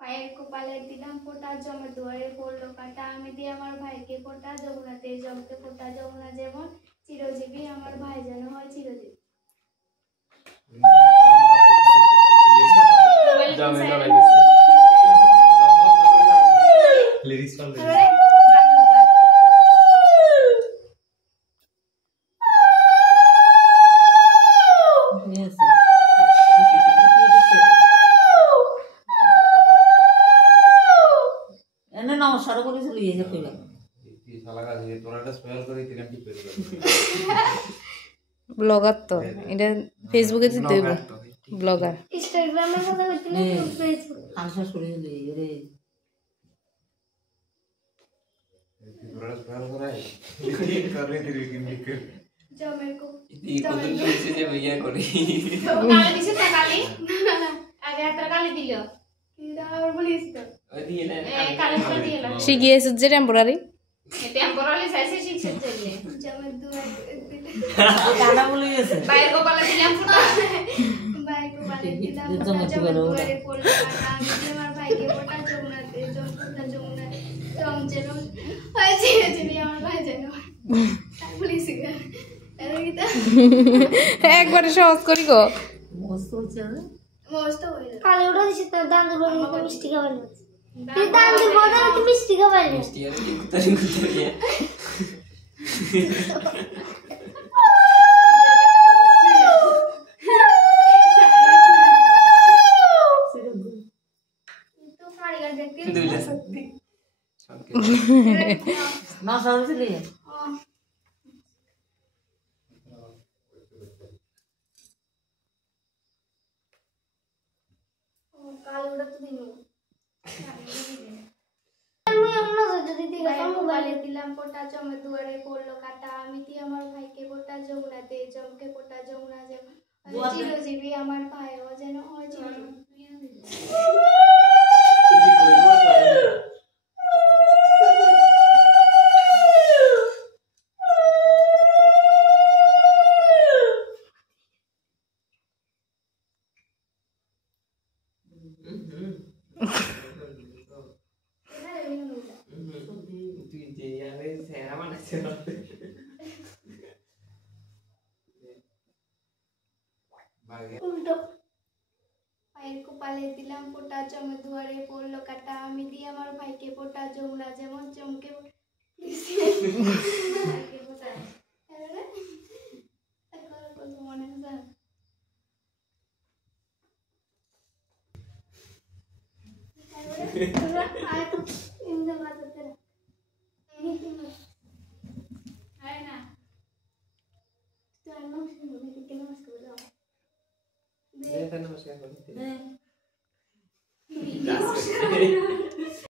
পায়ের কপালে দিলাম ফোঁটা জমে দুয়ারে পড়লো কাটা আমি দিয়ে আমার ভাইকে ফোঁটা যমুনাতে জমতে ফোঁটা যমুনা যেমন চিরজীবী আমার ভাই যেন হয় চিরজীবী। নমস্কার করে চলে গিয়েছে কইলা ব্লগার তো এটা ফেসবুকে দিতে হইব ব্লগার ইনস্টাগ্রামে কথা কইছিল ফেসবুক আনসার করে চলে রে জমের কো এই কত দিছে যে ভাইয়া করে গালি দিছে তা গালি আগে একটা গালি দিল কিন্তু আবার বলিস তো ওই দিয়ে না কালে করে দিলা শিখিয়েছে যে টেম্পোরারি টেম্পোরারি সাইসে শিখছে চলে জমের দুয়ারে গানা বলে গেছে বাইরে গোপালে দিলাম ফোঁটা বাইরে গোপালে দিলাম ফোঁটা জমের দুয়ারে পড়লো কাটা আমি দিয়ে আমার ভাইকে ফোঁটা যমুনাতে জমফোঁটা যমুনা জম যেরম হয় চিরজীবী আমার ভাই যেন বলিস একবারে সহজ করি গো মস্ত হচ্ছে না মস্ত হইলো কালে ওটা দিছে তার দান দুলো নিতে মিষ্টি খাওয়ানো তুই দান দুল বদলে তুই মিষ্টি খাওয়ালি মিষ্টি আর কি কুতারি কুতারি তো কারিগর দেখতে দুইলা না সব চলে কালে ওটা তো দিন আমি অন্য যদি দিকে মোবাইলে দিলাম ফোঁটা জমে দুয়ারে পড়লো কাটা আমি দিয়ে আমার ভাইকে ফোঁটা যমুনাতে জমকে ফোঁটা যমুনা যেমন চিরজীবী আমার ভাইও যেন হয় চিরজীবী। তুই যে আরে সেরা বানাইছে উল্টো পায়ের কপালে দিলাম ফোঁটা জমে দুয়ারে পড়লো কাটা আমি দিয়ে আমার ভাইকে ফোঁটা যমুনা যেমন চমকে ভাইকে ফোঁটা মনে হয় নমস্কার